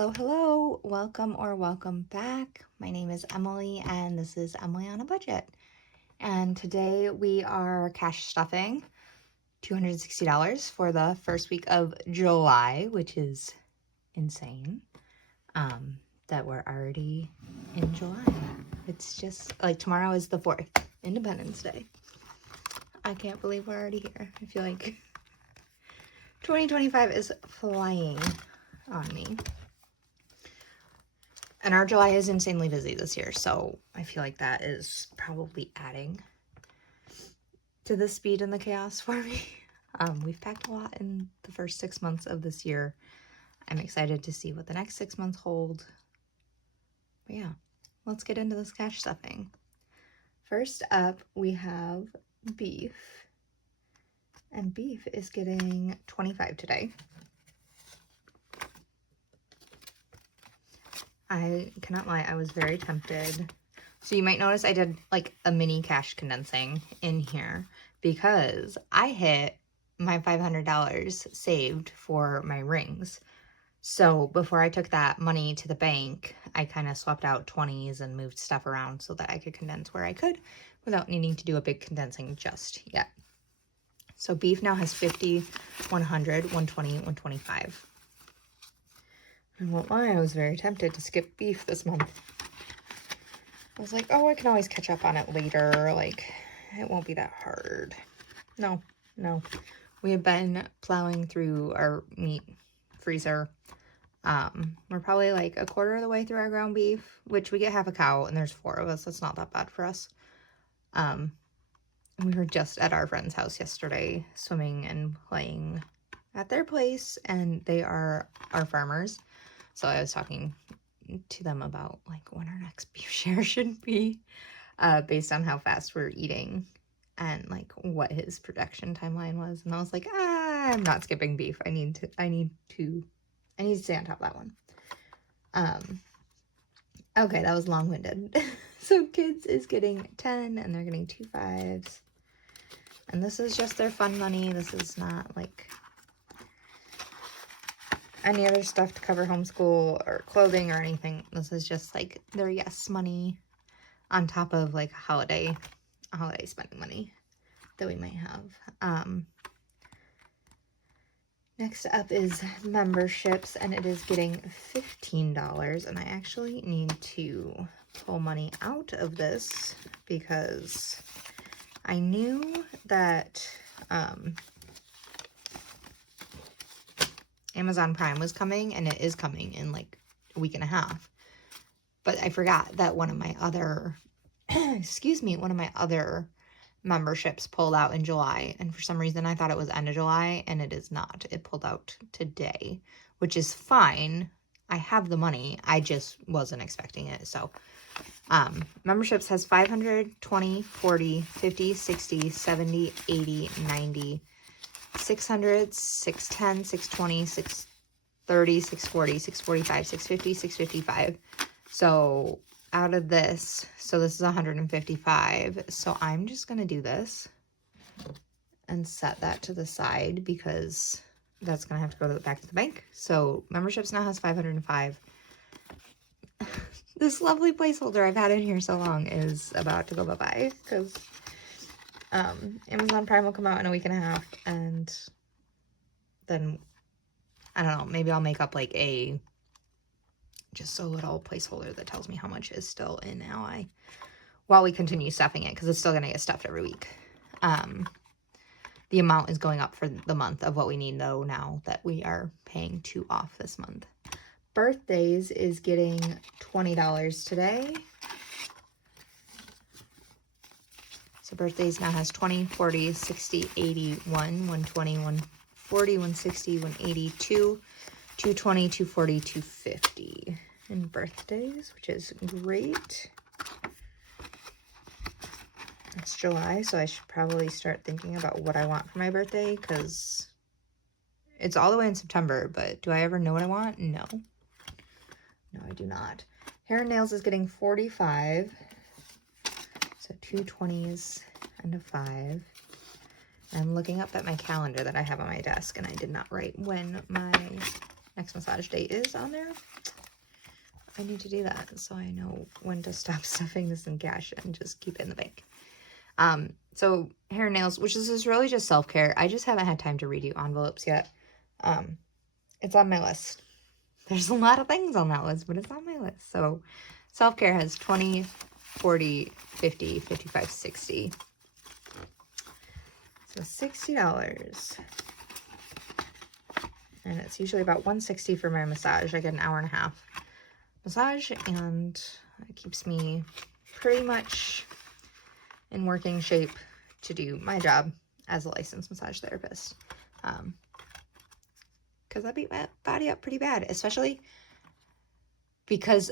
Hello, hello. Welcome or welcome back. My name is Emily and this is Emily on a Budget. And today we are cash stuffing $260 for the first week of July, which is insane. That we're already in July. It's just like tomorrow is the 4th, Independence Day. I can't believe we're already here. I feel like 2025 is flying on me. And our July is insanely busy this year, so I feel like that is probably adding to the speed and the chaos for me. We've packed a lot in the first 6 months of this year. I'm excited to see what the next 6 months hold. But yeah, let's get into this cash stuffing. First up, we have beef. And beef is getting $25 today. I cannot lie, I was very tempted. So you might notice I did like a mini cash condensing in here because I hit my $500 saved for my rings. So before I took that money to the bank, I kind of swapped out 20s and moved stuff around so that I could condense where I could without needing to do a big condensing just yet. So beef now has 50, 100, 120, 125. I won't lie, I was very tempted to skip beef this month. I was like, oh, I can always catch up on it later. Like, it won't be that hard. No. We have been plowing through our meat freezer. We're probably like a quarter of the way through our ground beef, which we get half a cow, and there's 4 of us. That's not that bad for us. We were just at our friend's house yesterday, swimming and playing at their place, and they are our farmers. So I was talking to them about like when our next beef share should be, based on how fast we're eating and like what his production timeline was. And I was like, I'm not skipping beef. I need to stay on top of that one. Okay, that was long-winded. So kids is getting 10 and they're getting 2 5s. And this is just their fun money. This is not like any other stuff to cover homeschool or clothing or anything. This is just like their yes money on top of like holiday spending money that we might have. Next up is memberships, and it is getting $15. And I actually need to pull money out of this because I knew that Amazon Prime was coming, and it is coming in like a week and a half. But I forgot that one of my other, one of my other memberships pulled out in July. And for some reason, I thought it was end of July, and it is not. It pulled out today, which is fine. I have the money. I just wasn't expecting it. So memberships has 500, 20, 40, 50, 60, 70, 80, 90, 600, 610, 620, 630, 640, 645, 650, 655. So out of this, so this is 155. So I'm just going to do this and set that to the side because that's going to have to go back to the bank. So memberships now has 505. This lovely placeholder I've had in here so long is about to go bye-bye because Amazon Prime will come out in a week and a half, and then, I don't know, maybe I'll make up like just a little placeholder that tells me how much is still in Ally while we continue stuffing it, because it's still going to get stuffed every week. The amount is going up for the month of what we need, though, now that we are paying 2 off this month. Birthdays is getting $20 today. So birthdays now has 20, 40, 60, 80, 1, 120, 140, 160, 182, 220, 240, 250 in birthdays, which is great. It's July, so I should probably start thinking about what I want for my birthday, because it's all the way in September, but do I ever know what I want? No. No, I do not. Hair and nails is getting 45. So 2 20s and a 5. I'm looking up at my calendar that I have on my desk, and I did not write when my next massage date is on there. I need to do that so I know when to stop stuffing this in cash and just keep it in the bank. So hair and nails, which is really just self-care. I just haven't had time to redo envelopes yet. It's on my list. There's a lot of things on that list, but it's on my list. So self-care has 20, 40, 50, 55, 60. So $60. And it's usually about $160 for my massage. I get an hour and a half massage, and it keeps me pretty much in working shape to do my job as a licensed massage therapist. Because I beat my body up pretty bad, especially because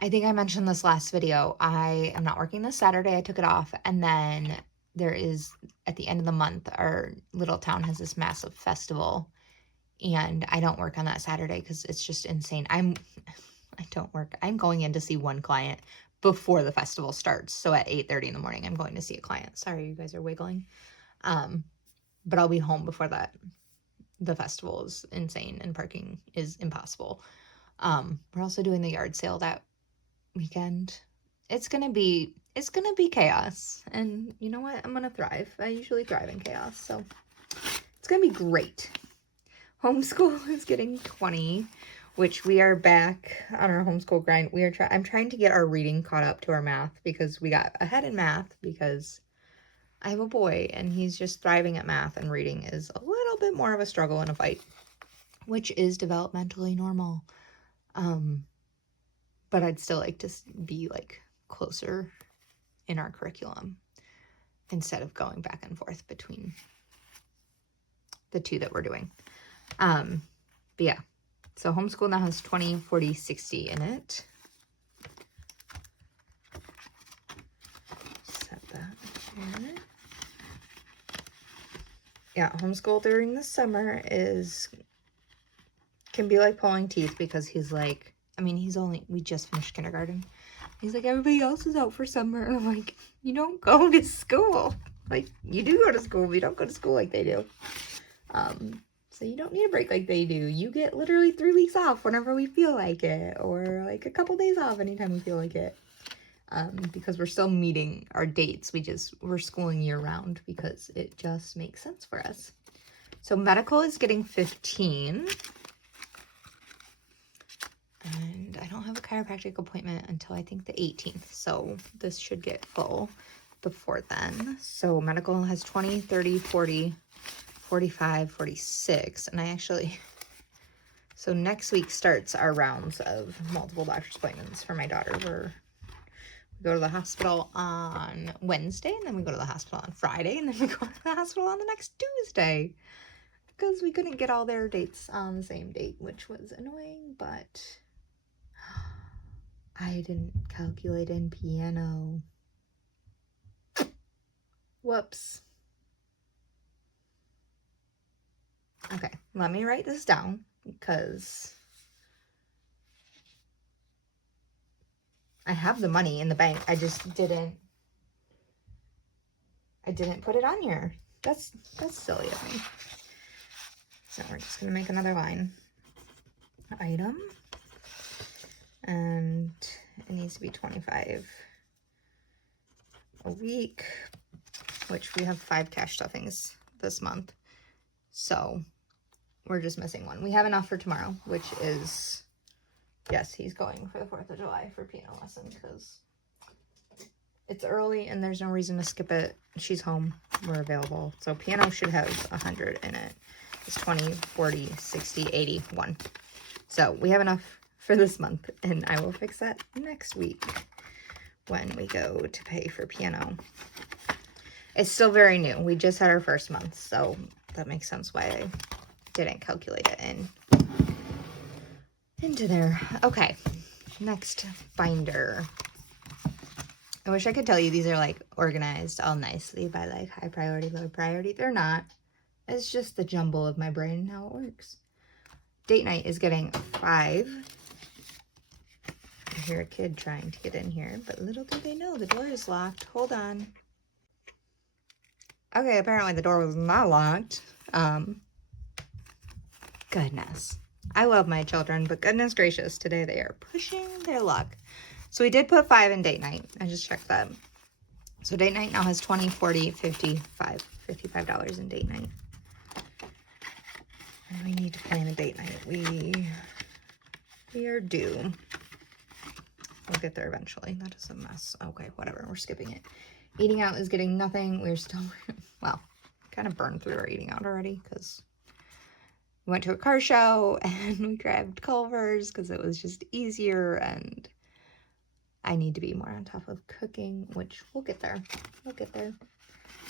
I think I mentioned this last video. I am not working this Saturday. I took it off. And then there is, at the end of the month, our little town has this massive festival. And I don't work on that Saturday because it's just insane. I don't work. I'm going in to see one client before the festival starts. So at 8:30 in the morning, I'm going to see a client. Sorry, you guys are wiggling. But I'll be home before that. The festival is insane and parking is impossible. We're also doing the yard sale that weekend. It's gonna be chaos. And you know what? I'm gonna thrive. I usually thrive in chaos. So it's gonna be great. Homeschool is getting 20, which we are back on our homeschool grind. I'm trying to get our reading caught up to our math because we got ahead in math because I have a boy and he's just thriving at math, and reading is a little bit more of a struggle and a fight, which is developmentally normal. But I'd still like to be like closer in our curriculum instead of going back and forth between the two that we're doing. But yeah, so homeschool now has 20, 40, 60 in it. Set that here. Yeah, homeschool during the summer can be like pulling teeth because he's like, we just finished kindergarten. He's like, everybody else is out for summer. And I'm like, you don't go to school. Like, you do go to school, but you don't go to school like they do. So you don't need a break like they do. You get literally 3 weeks off whenever we feel like it, or like a couple days off anytime we feel like it. Because we're still meeting our dates. We're schooling year round because it just makes sense for us. So medical is getting 15. And I don't have a chiropractic appointment until I think the 18th. So this should get full before then. So medical has 20, 30, 40, 45, 46. And so next week starts our rounds of multiple doctor's appointments for my daughter. We go to the hospital on Wednesday, and then we go to the hospital on Friday, and then we go to the hospital on the next Tuesday. Because we couldn't get all their dates on the same date, which was annoying, but I didn't calculate in piano. Whoops. Okay, let me write this down because I have the money in the bank. I just didn't put it on here. That's silly of me. So we're just gonna make another line. Item. And it needs to be 25 a week, which we have 5 cash stuffings this month. So we're just missing one. We have enough for tomorrow, which is, yes, he's going for the 4th of July for piano lesson because it's early and there's no reason to skip it. She's home. We're available. So piano should have 100 in it. It's 20, 40, 60, 80, 1. So we have enough for this month, and I will fix that next week when we go to pay for piano. It's still very new. We just had our first month, so that makes sense why I didn't calculate it into there. Okay, next binder. I wish I could tell you these are like organized all nicely by like high priority, low priority. They're not. It's just the jumble of my brain and how it works. Date night is getting 5. I hear a kid trying to get in here, but little do they know the door is locked. Hold on. Okay, apparently the door was not locked. Goodness. I love my children, but goodness gracious, today they are pushing their luck. So we did put 5 in date night. I just checked that. So date night now has 20, 40, 55, $55 in date night. And we need to plan a date night. We are due. We'll get there eventually. That is a mess. Okay, whatever. We're skipping it. Eating out is getting nothing. We're still, well, kind of burned through our eating out already because we went to a car show and we grabbed Culver's because it was just easier, and I need to be more on top of cooking, which we'll get there. We'll get there.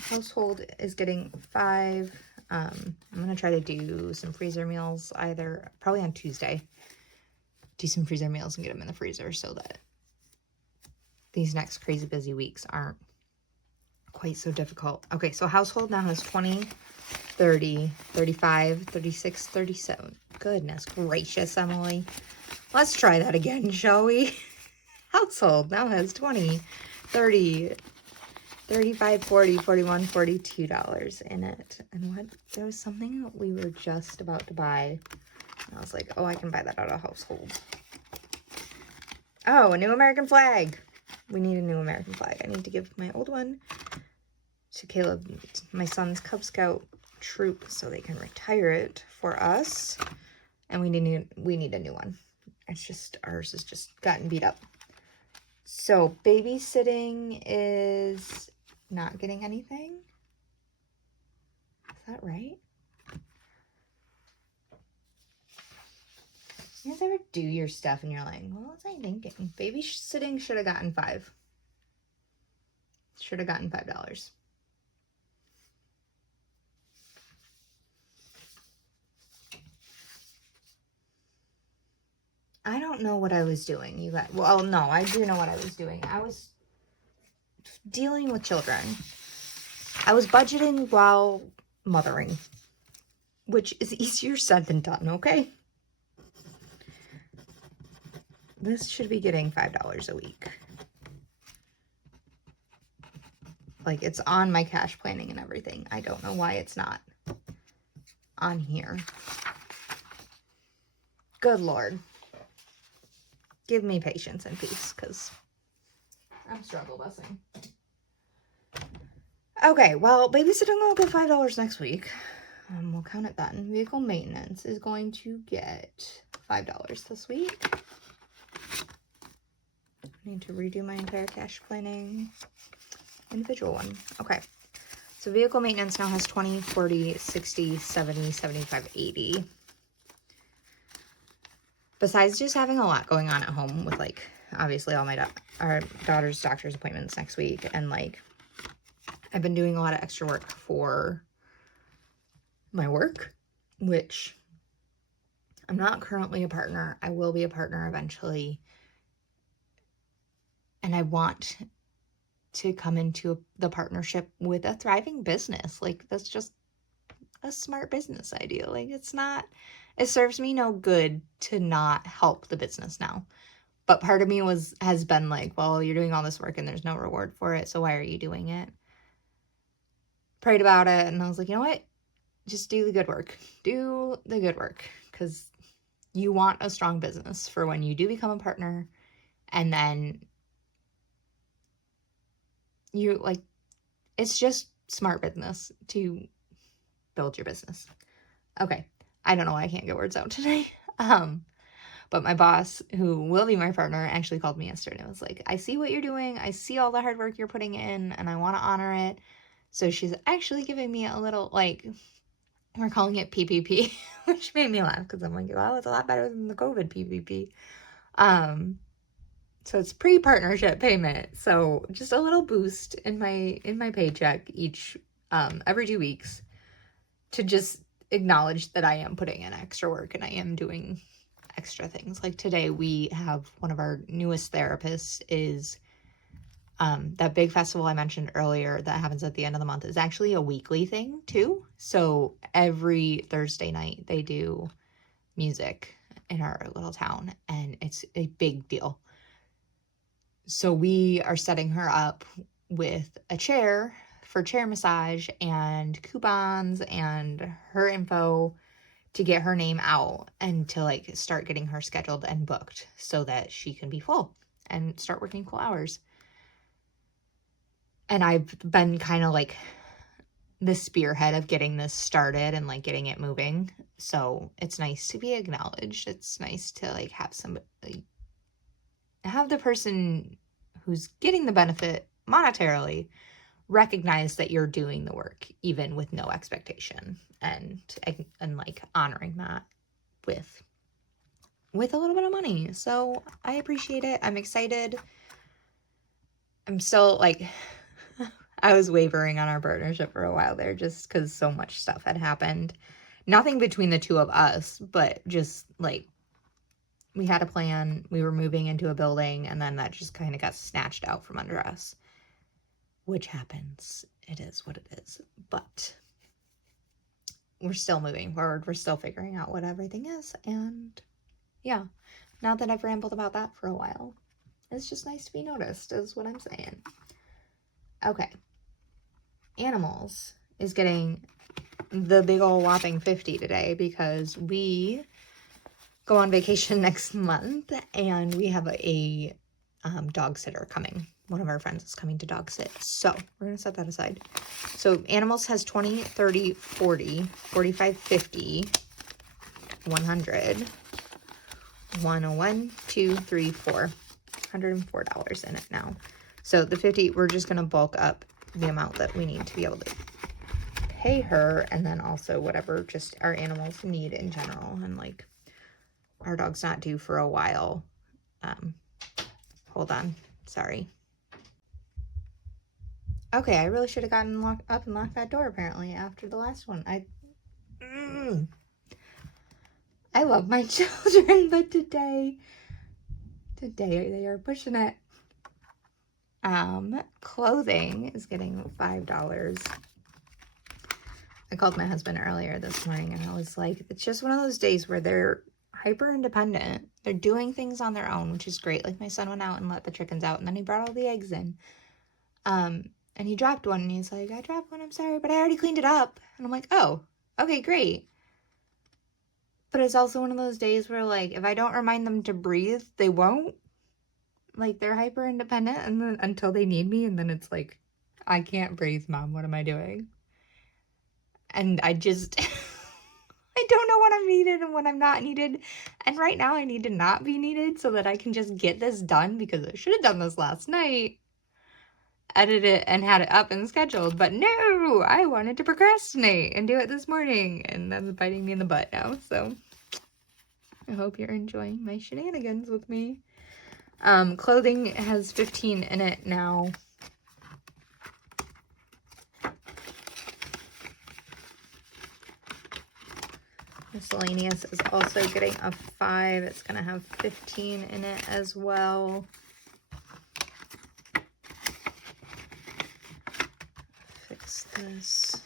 Household is getting 5. I'm going to try to do some freezer meals probably on Tuesday. Do some freezer meals and get them in the freezer so that these next crazy busy weeks aren't quite so difficult. Okay, so household now has 20, 30, 35, 36, 37. Goodness gracious, Emily. Let's try that again, shall we? Household now has 20, 30, 35, 40, 41, $42 in it. And there was something that we were just about to buy. And I was like, oh, I can buy that out of household. Oh, a new American flag. We need a new American flag. I need to give my old one to Caleb, my son's Cub Scout troop, so they can retire it for us. And we need a new one. It's just, ours has just gotten beat up. So babysitting is not getting anything. Is that right? You guys ever do your stuff and you're like, what was I thinking? Babysitting should have gotten 5. Should have gotten $5. I don't know what I was doing, you guys. Well, no, I do know what I was doing. I was dealing with children. I was budgeting while mothering, which is easier said than done, okay? This should be getting $5 a week. Like, it's on my cash planning and everything. I don't know why it's not on here. Good Lord. Give me patience and peace, because I'm struggle busing. Okay, well, babysitting will get $5 next week. We'll count it then. Vehicle maintenance is going to get $5 this week. I need to redo my entire cash planning. Individual one. Okay. So vehicle maintenance now has 20, 40, 60, 70, 75, 80. Besides just having a lot going on at home with, like, obviously all our daughter's doctor's appointments next week, and, like, I've been doing a lot of extra work for my work, which I'm not currently a partner. I will be a partner eventually. And I want to come into the partnership with a thriving business. Like, that's just a smart business idea. Like, it serves me no good to not help the business now. But part of me has been like, well, you're doing all this work and there's no reward for it, so why are you doing it? Prayed about it, and I was like, you know what? Just do the good work. Do the good work, because you want a strong business for when you do become a partner, and then it's just smart business to build your business. Okay. I don't know why I can't get words out today. But my boss, who will be my partner, actually called me yesterday and was like, I see what you're doing. I see all the hard work you're putting in, and I want to honor it. So she's actually giving me a little, like, we're calling it PPP, which made me laugh because I'm like, well, it's a lot better than the COVID PPP. So it's pre-partnership payment. So just a little boost in my paycheck every 2 weeks to just acknowledge that I am putting in extra work and I am doing extra things. Like today we have one of our newest therapists is that big festival I mentioned earlier that happens at the end of the month is actually a weekly thing too. So every Thursday night they do music in our little town, and it's a big deal. So we are setting her up with a chair for chair massage and coupons and her info to get her name out and to like start getting her scheduled and booked so that she can be full and start working full hours. And I've been kind of like the spearhead of getting this started and like getting it moving. So it's nice to be acknowledged. It's nice to like have somebody, have the person who's getting the benefit monetarily recognize that you're doing the work even with no expectation, and like honoring that with a little bit of money. So I appreciate it. I'm excited. I'm still like I was wavering on our partnership for a while there just because so much stuff had happened. Nothing between the two of us, but just like we had a plan. We were moving into a building, and then that just kind of got snatched out from under us, which happens. It is what it is. But we're still moving forward. We're still figuring out what everything is. And yeah, now that I've rambled about that for a while, it's just nice to be noticed, is what I'm saying. Okay. Animals is getting the big old whopping 50 today because we go on vacation next month and we have a dog sitter coming. One of our friends is coming to dog sit. So we're going to set that aside. So animals has 20, 30, 40, 45, 50, 100, 101, 2, 3, 4. $104 in it now. So the 50, we're just going to bulk up the amount that we need to be able to pay her, and then also whatever just our animals need in general. And like our dog's not due for a while. Hold on, sorry. Okay, I really should have gotten up and locked that door apparently after the last one. I love my children, but today they are pushing it. Clothing is getting $5. I called my husband earlier this morning and I was like, it's just one of those days where they're hyper independent. They're doing things on their own, which is great. Like my son went out and let the chickens out, and then he brought all the eggs in. And he dropped one, and he's like, I dropped one, I'm sorry, but I already cleaned it up. And I'm like, oh, okay, great. But it's also one of those days where like, if I don't remind them to breathe, they won't. Like they're hyper independent and then until they need me, and then it's like, I can't breathe, Mom, what am I doing? And I just I don't know when I'm needed and when I'm not needed. And right now I need to not be needed so that I can just get this done, because I should have done this last night, edit it and had it up and scheduled. But no, I wanted to procrastinate and do it this morning, and that's biting me in the butt now. So I hope you're enjoying my shenanigans with me. Clothing has 15 in it now. Miscellaneous is also getting a 5. It's going to have 15 in it as well. Fix this.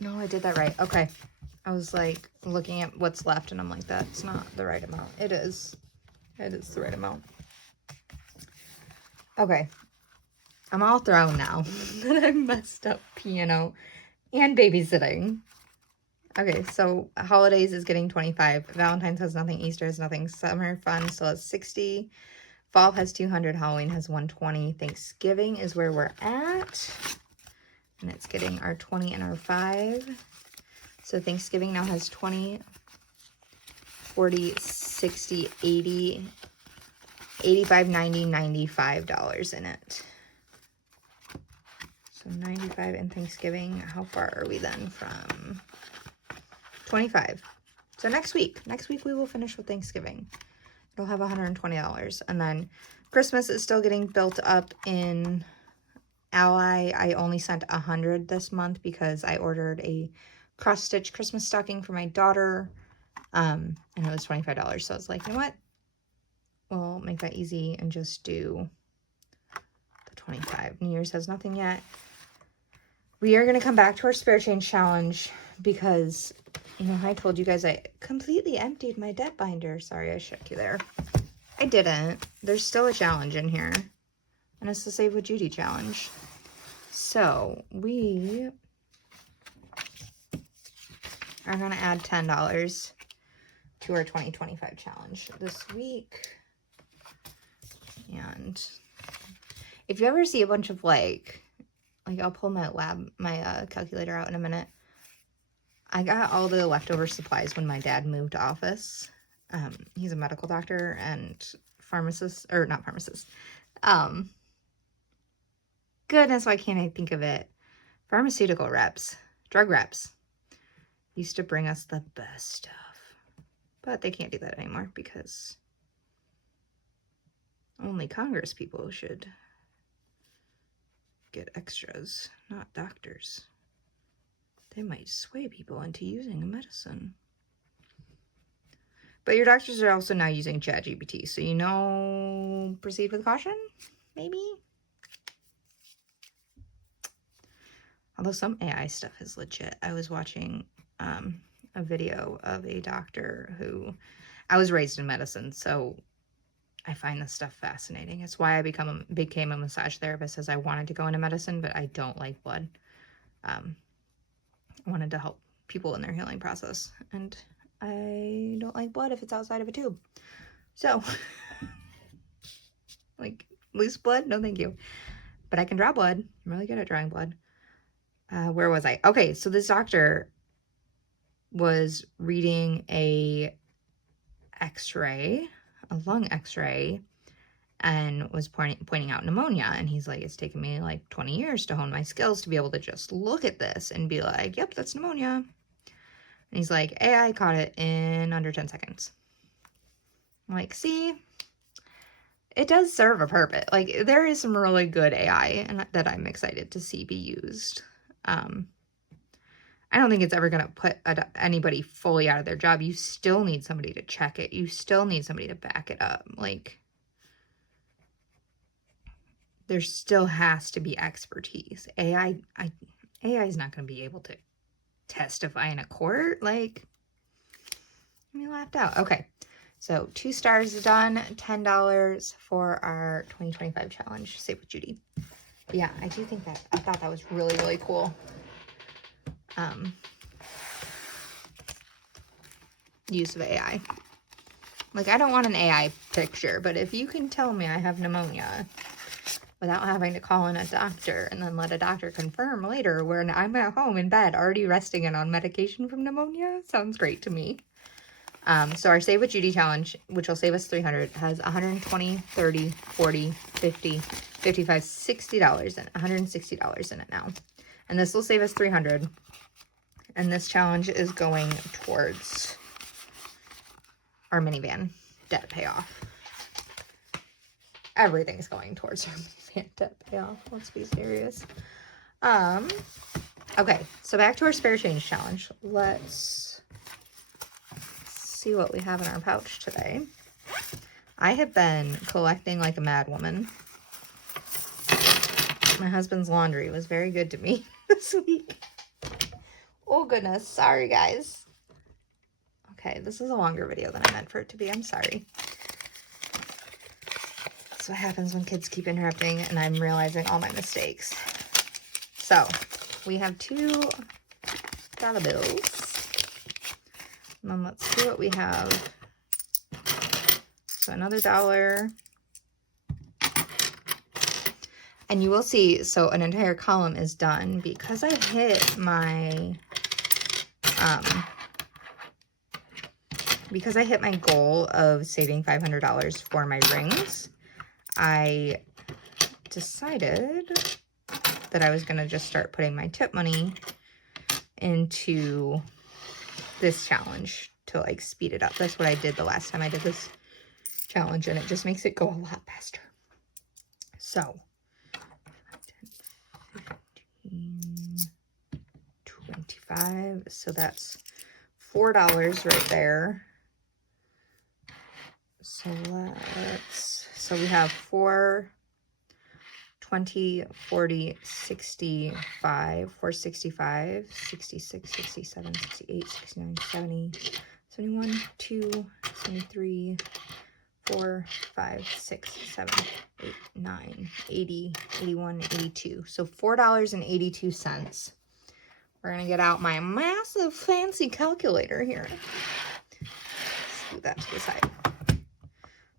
No, I did that right. Okay. I was like looking at what's left and I'm like, that's not the right amount. It is. It is the right amount. Okay. I'm all thrown now that I messed up piano and babysitting. Okay, so holidays is getting 25. Valentine's has nothing. Easter has nothing. Summer fun still has 60. Fall has 200. Halloween has 120. Thanksgiving is where we're at. And it's getting our 20 and our 5. So Thanksgiving now has 20, 40, 60, 80, 85, 90, $95 in it. So 95 in Thanksgiving. How far are we then from 25? So next week we will finish with Thanksgiving. It'll have $120. And then Christmas is still getting built up in Ally. I only sent 100 this month because I ordered a cross-stitch Christmas stocking for my daughter. And it was $25. So I was like, you know what? We'll make that easy and just do the 25. New Year's has nothing yet. We are going to come back to our spare change challenge because, you know, I told you guys I completely emptied my debt binder. Sorry, I shook you there. I didn't. There's still a challenge in here. And it's the Save with Judy challenge. So we are going to add $10 to our 2025 challenge this week. And if you ever see a bunch of like I'll pull my calculator out in a minute. I got all the leftover supplies when my dad moved office. He's a medical doctor and pharmacist, or not pharmacist. Goodness, why can't I think of it? Pharmaceutical reps, drug reps, used to bring us the best stuff. But they can't do that anymore because only Congress people should get extras, not doctors. They might sway people into using a medicine. But your doctors are also now using ChatGPT, so proceed with caution, maybe? Although some AI stuff is legit. I was watching a video of a doctor who, I was raised in medicine, so I find this stuff fascinating. It's why I became a massage therapist, as I wanted to go into medicine, but I don't like blood. I wanted to help people in their healing process, and I don't like blood if it's outside of a tube. So, like, loose blood? No, thank you. But I can draw blood. I'm really good at drawing blood. Where was I? Okay, so this doctor was reading a lung x-ray, and was pointing out pneumonia. And he's like, it's taken me like 20 years to hone my skills to be able to just look at this and be like, yep, that's pneumonia. And he's like, AI caught it in under 10 seconds. I'm like, see, it does serve a purpose. Like, there is some really good AI that I'm excited to see be used. I don't think it's ever going to put anybody fully out of their job. You still need somebody to check it. You still need somebody to back it up. Like, there still has to be expertise. AI is not going to be able to testify in a court. Like, me laughed out. Okay, so 2 stars done. $10 for our 2025 challenge. Save with Judy. But yeah, I thought that was really, really cool. Use of AI. Like, I don't want an AI picture, but if you can tell me I have pneumonia without having to call in a doctor and then let a doctor confirm later when I'm at home in bed already resting and on medication from pneumonia, sounds great to me. So our Save with Judy challenge, which will save us $300, has $120, $30, $40, $50, $55, $60 and $160 in it now. And this will save us $300. And this challenge is going towards our minivan debt payoff. Everything's going towards our minivan debt payoff. Let's be serious. Okay, so back to our spare change challenge. Let's see what we have in our pouch today. I have been collecting like a mad woman. My husband's laundry was very good to me this week. Oh goodness, sorry guys. Okay, this is a longer video than I meant for it to be. I'm sorry. That's what happens when kids keep interrupting and I'm realizing all my mistakes. So, we have 2 dollar bills. And then let's see what we have. So another $1. And you will see, so an entire column is done because I hit my goal of saving $500 for my rings. I decided that I was going to just start putting my tip money into this challenge to like speed it up. That's what I did the last time I did this challenge, and it just makes it go a lot faster. So 15, 25, so that's $4 right there. So we have 4, 20, 40, 65, 465, 66, 67, 68, 69, 70, 71, 2, 73, 4, 5, 6, 7, 8, 9, 80, 81, 82. So $4.82. We're gonna get out my massive fancy calculator here. Let's do that to the side.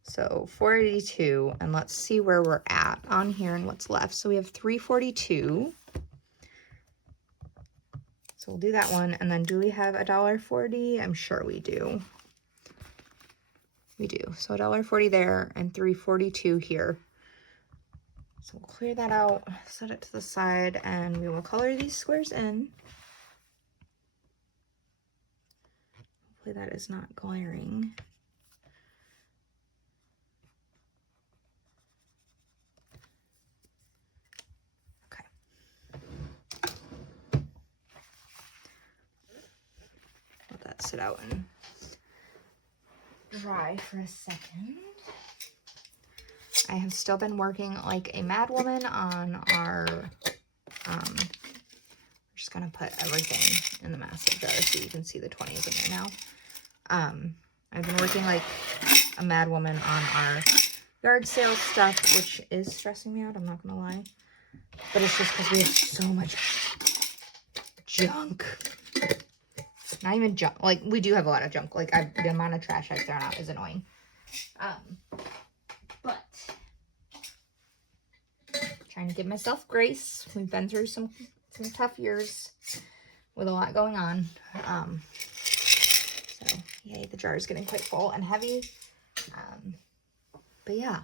So 482, and let's see where we're at on here and what's left. So we have 342. So we'll do that one, and then do we have $1.40? I'm sure we do. We do. So $1.40 there and 342 here. So we'll clear that out, set it to the side, and we will color these squares in. Hopefully that is not glaring. Okay. Let that sit out and dry for a second. I have still been working like a mad woman on our, we're just gonna put everything in the massive jar so you can see the 20s in there now. I've been working like a mad woman on our yard sale stuff, which is stressing me out, I'm not gonna lie. But it's just because we have so much junk. Not even junk, like we do have a lot of junk. Like the amount of trash I've thrown out is annoying. But trying to give myself grace. We've been through some tough years with a lot going on. So yay, the jar is getting quite full and heavy. But yeah,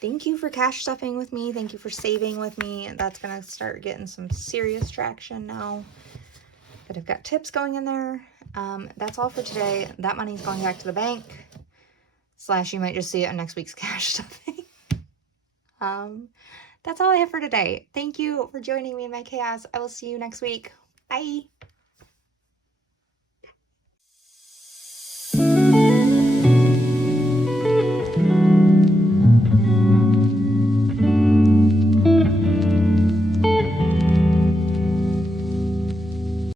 thank you for cash stuffing with me. Thank you for saving with me. That's gonna start getting some serious traction now that I've got tips going in there. That's all for today. That money's going back to the bank. / you might just see it on next week's cash stuffing. That's all I have for today. Thank you for joining me in my chaos. I will see you next week. Bye.